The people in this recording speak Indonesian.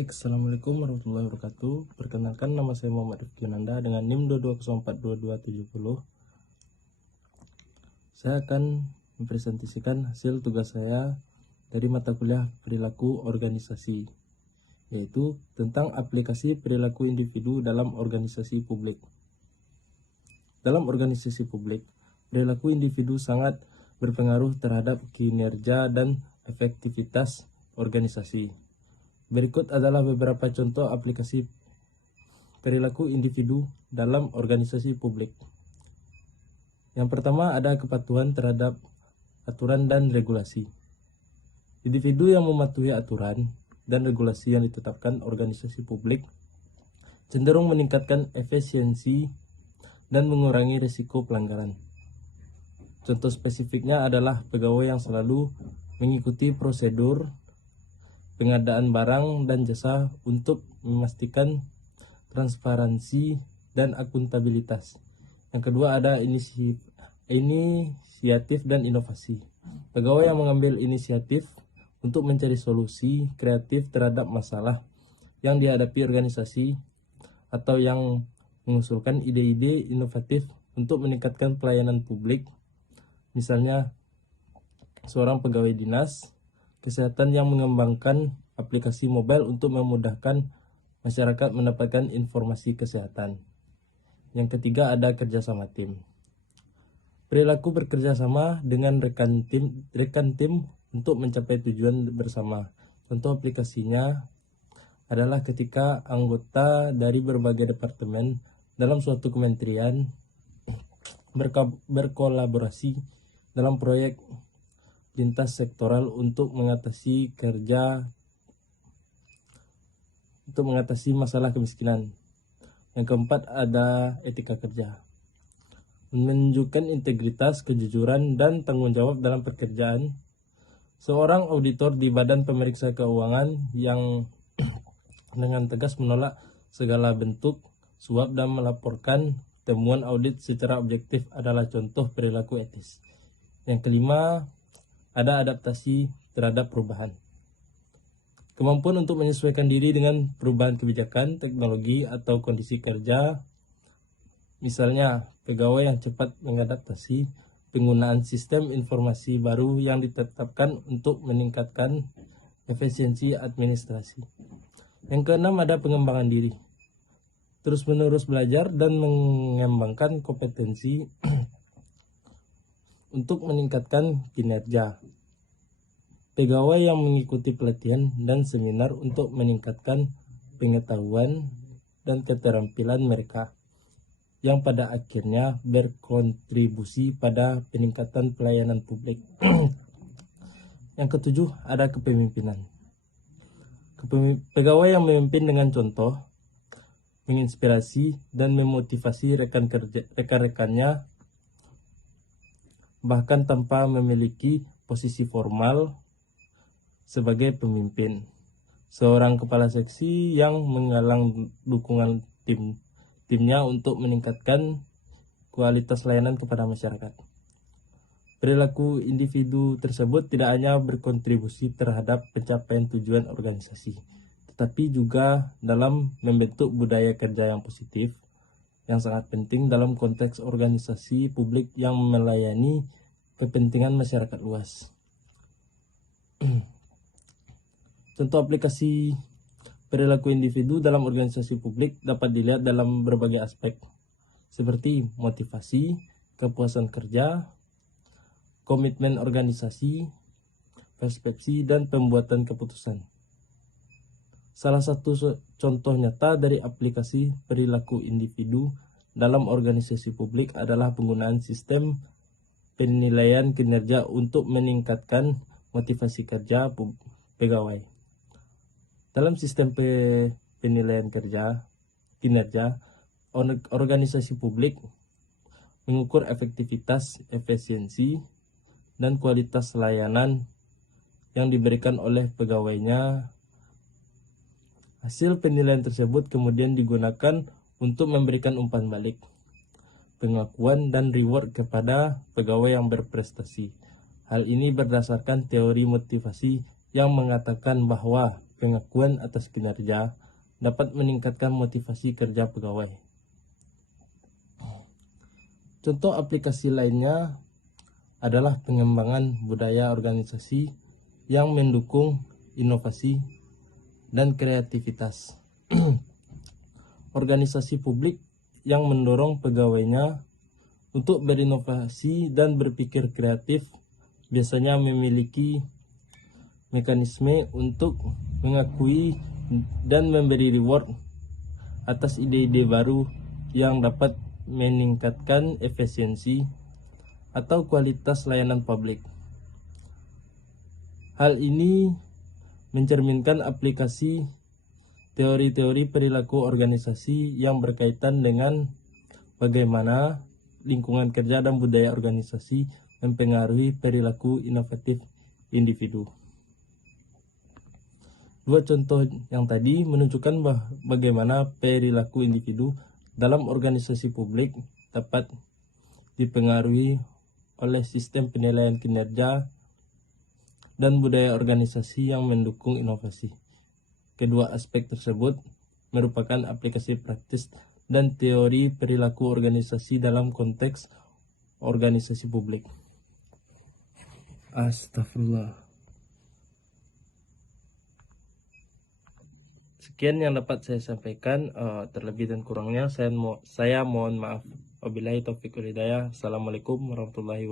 Baik, Assalamualaikum warahmatullahi wabarakatuh. Perkenalkan, nama saya Muhammad Rifki Nanda dengan NIM 22042270. Saya akan mempresentasikan hasil tugas saya dari mata kuliah perilaku organisasi, yaitu tentang aplikasi perilaku individu dalam organisasi publik. Dalam organisasi publik, perilaku individu sangat berpengaruh terhadap kinerja dan efektivitas organisasi. Berikut adalah beberapa contoh aplikasi perilaku individu dalam organisasi publik. Yang pertama, ada kepatuhan terhadap aturan dan regulasi. Individu yang mematuhi aturan dan regulasi yang ditetapkan organisasi publik cenderung meningkatkan efisiensi dan mengurangi risiko pelanggaran. Contoh spesifiknya adalah pegawai yang selalu mengikuti prosedur pengadaan barang dan jasa untuk memastikan transparansi dan akuntabilitas. Yang kedua, ada inisiatif dan inovasi. Pegawai yang mengambil inisiatif untuk mencari solusi kreatif terhadap masalah yang dihadapi organisasi atau yang mengusulkan ide-ide inovatif untuk meningkatkan pelayanan publik. Misalnya, seorang pegawai dinas kesehatan yang mengembangkan aplikasi mobile untuk memudahkan masyarakat mendapatkan informasi kesehatan. Yang ketiga, ada kerjasama tim. Perilaku bekerjasama dengan rekan tim untuk mencapai tujuan bersama. Contoh aplikasinya adalah ketika anggota dari berbagai departemen dalam suatu kementerian berkolaborasi dalam proyek lintas sektoral untuk mengatasi masalah kemiskinan. Yang keempat, ada etika kerja. Menunjukkan integritas, kejujuran, dan tanggung jawab dalam pekerjaan. Seorang auditor di Badan Pemeriksa Keuangan yang dengan tegas menolak segala bentuk suap dan melaporkan temuan audit secara objektif adalah contoh perilaku etis. Yang kelima, ada adaptasi terhadap perubahan. Kemampuan untuk menyesuaikan diri dengan perubahan kebijakan, teknologi, atau kondisi kerja. Misalnya, pegawai yang cepat mengadaptasi penggunaan sistem informasi baru yang ditetapkan untuk meningkatkan efisiensi administrasi. Yang keenam, ada pengembangan diri. Terus-menerus belajar dan mengembangkan kompetensi untuk meningkatkan kinerja. Pegawai yang mengikuti pelatihan dan seminar untuk meningkatkan pengetahuan dan keterampilan mereka, yang pada akhirnya berkontribusi pada peningkatan pelayanan publik. Yang ketujuh, ada kepemimpinan. Pegawai yang memimpin dengan contoh, menginspirasi dan memotivasi rekan-rekannya bahkan tanpa memiliki posisi formal sebagai pemimpin. Seorang kepala seksi yang menggalang dukungan timnya untuk meningkatkan kualitas layanan kepada masyarakat. Perilaku individu tersebut tidak hanya berkontribusi terhadap pencapaian tujuan organisasi, tetapi juga dalam membentuk budaya kerja yang positif, yang sangat penting dalam konteks organisasi publik yang melayani kepentingan masyarakat luas. Contoh aplikasi perilaku individu dalam organisasi publik dapat dilihat dalam berbagai aspek, seperti motivasi, kepuasan kerja, komitmen organisasi, persepsi, dan pembuatan keputusan. Salah satu contoh nyata dari aplikasi perilaku individu dalam organisasi publik adalah penggunaan sistem penilaian kinerja untuk meningkatkan motivasi kerja pegawai. Dalam sistem penilaian kinerja, organisasi publik mengukur efektivitas, efisiensi, dan kualitas layanan yang diberikan oleh pegawainya. Hasil penilaian tersebut kemudian digunakan untuk memberikan umpan balik, pengakuan, dan reward kepada pegawai yang berprestasi. Hal ini berdasarkan teori motivasi yang mengatakan bahwa pengakuan atas kinerja dapat meningkatkan motivasi kerja pegawai. Contoh aplikasi lainnya adalah pengembangan budaya organisasi yang mendukung inovasi dan kreativitas. Organisasi publik yang mendorong pegawainya untuk berinovasi dan berpikir kreatif biasanya memiliki mekanisme untuk mengakui dan memberi reward atas ide-ide baru yang dapat meningkatkan efisiensi atau kualitas layanan publik. Hal ini mencerminkan aplikasi teori-teori perilaku organisasi yang berkaitan dengan bagaimana lingkungan kerja dan budaya organisasi mempengaruhi perilaku inovatif individu. Dua contoh yang tadi menunjukkan bagaimana perilaku individu dalam organisasi publik dapat dipengaruhi oleh sistem penilaian kinerja dan budaya organisasi yang mendukung inovasi. Kedua aspek tersebut merupakan aplikasi praktis dan teori perilaku organisasi dalam konteks organisasi publik. Astagfirullah. Sekian yang dapat saya sampaikan, terlebih dan kurangnya saya mohon maaf. Wabillahi taufiq wal hidayah. Assalamualaikum warahmatullahi wabarakatuh.